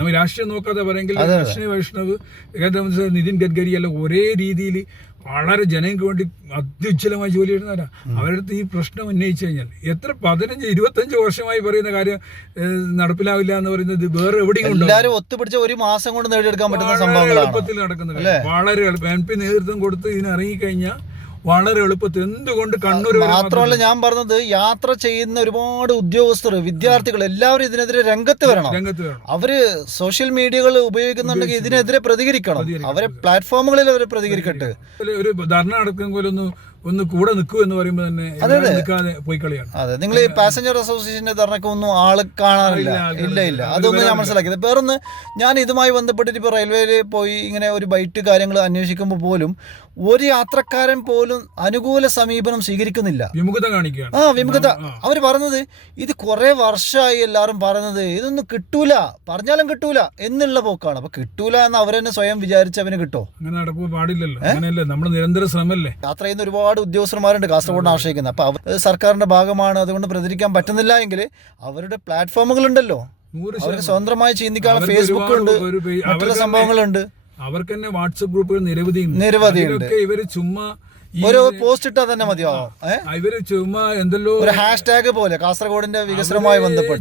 നമ്മൾ രാഷ്ട്രീയം നോക്കാതെ പറയുമെങ്കിൽ അശ്വിനി വൈഷ്ണവ്, കേന്ദ്രമന്ത്രി നിതിൻ ഗഡ്കരി എല്ലാം ഒരേ രീതിയിൽ വളരെ ജനങ്ങൾക്ക് വേണ്ടി അത്യുജ്വലമായി ജോലി ചെയ്യുന്നവരാ. അവരടുത്ത് ഈ പ്രശ്നം ഉന്നയിച്ചു കഴിഞ്ഞാൽ എത്ര 15-25 വർഷമായി പറയുന്ന കാര്യം നടപ്പിലാവില്ല എന്ന് പറയുന്നത് വേറെ എവിടെയും എല്ലാവരും ഒത്തുപിടിച്ച ഒരു മാസം കൊണ്ട് നേടിയെടുക്കാൻ പറ്റുന്ന സംഭവങ്ങളാണ് എളുപ്പത്തിൽ നടക്കുന്ന കാര്യം. വളരെ എളുപ്പം MP നേതൃത്വം കൊടുത്ത് ഇതിന് ഇറങ്ങിക്കഴിഞ്ഞാൽ വളരെ എളുപ്പത്തിൽ. എന്തുകൊണ്ട് കണ്ണൂർ മാത്രമല്ല, ഞാൻ പറഞ്ഞത് യാത്ര ചെയ്യുന്ന ഒരുപാട് ഉദ്യോഗസ്ഥർ, വിദ്യാർത്ഥികൾ എല്ലാവരും ഇതിനെതിരെ രംഗത്ത് വരണം. അവര് സോഷ്യൽ മീഡിയകൾ ഉപയോഗിക്കുന്നുണ്ടെങ്കിൽ ഇതിനെതിരെ പ്രതികരിക്കണം. അവരെ പ്ലാറ്റ്ഫോമുകളിൽ അവർ പ്രതികരിക്കട്ടെ. ഒരു ധർണ നടക്കുന്ന പോലെ ഒന്ന് കൂടെ നിൽക്കൂ എന്ന് പറയുമ്പോൾ തന്നെ നിൽക്കാതെ പോയി കളിയാണ്. അതെ, നിങ്ങൾ ഈ പാസഞ്ചർ അസോസിയേഷന്റെ ധർണയ്ക്ക് ഒന്നും ആള് കാണാറില്ല. ഇല്ല അതൊന്നും ഞാൻ മനസ്സിലാക്കിയത്. വേറൊന്ന്, ഞാൻ ഇതുമായി ബന്ധപ്പെട്ടിട്ട് ഇപ്പോൾ റെയിൽവേയിൽ പോയി ഇങ്ങനെ ഒരു ബൈറ്റ് കാര്യങ്ങൾ അന്വേഷിക്കുമ്പോൾ പോലും ഒരു യാത്രക്കാരൻ പോലും അനുകൂല സമീപനം സ്വീകരിക്കുന്നില്ല. വിമുഖത കാണിക്കുകയാണ്. വിമുഖത. അവർ പറഞ്ഞത് ഇത് കുറെ വർഷമായി എല്ലാവരും പറയുന്നത് ഇതൊന്നും കിട്ടൂല, പറഞ്ഞാലും കിട്ടൂല എന്നുള്ള പോക്കാണ്. അപ്പൊ കിട്ടൂല എന്ന് അവരെന്നെ സ്വയം വിചാരിച്ചവന് കിട്ടോ? അങ്ങനെ നടക്കാൻ പാടില്ലല്ലോ. അങ്ങനെയല്ലേ, നമ്മുടെ നിരന്തര ശ്രമല്ലേ. യാത്ര ചെയ്യുന്ന ഒരുപാട് ഉദ്യോഗസ്ഥന്മാരുണ്ട് കാസർഗോഡിനെ ആശ്രയിക്കുന്നത്. അപ്പൊ സർക്കാരിന്റെ ഭാഗമാണ്, അതുകൊണ്ട് പ്രതികരിക്കാൻ പറ്റുന്നില്ല എങ്കിൽ അവരുടെ പ്ലാറ്റ്ഫോമുകൾ ഉണ്ടല്ലോ, അവർക്ക് സ്വന്തമായി ചിന്തിക്കാനുള്ള ഫേസ്ബുക്ക് ഉണ്ട്, മറ്റുള്ള സംഭവങ്ങളുണ്ട്. അവർക്ക് തന്നെ വാട്സപ്പ് ഗ്രൂപ്പുകൾ നിരവധിയുണ്ട്. ഇവര് ചുമ്മാ ഒരു പോസ്റ്റ് ഇട്ടാൽ തന്നെ മതിയാവും. ഇവര് ചുമ്മാ എന്തെല്ലോ ഒരു ഹാഷ്ടാഗ് പോലെ കാസർഗോഡിന്റെ വികസനവുമായി ബന്ധപ്പെട്ട്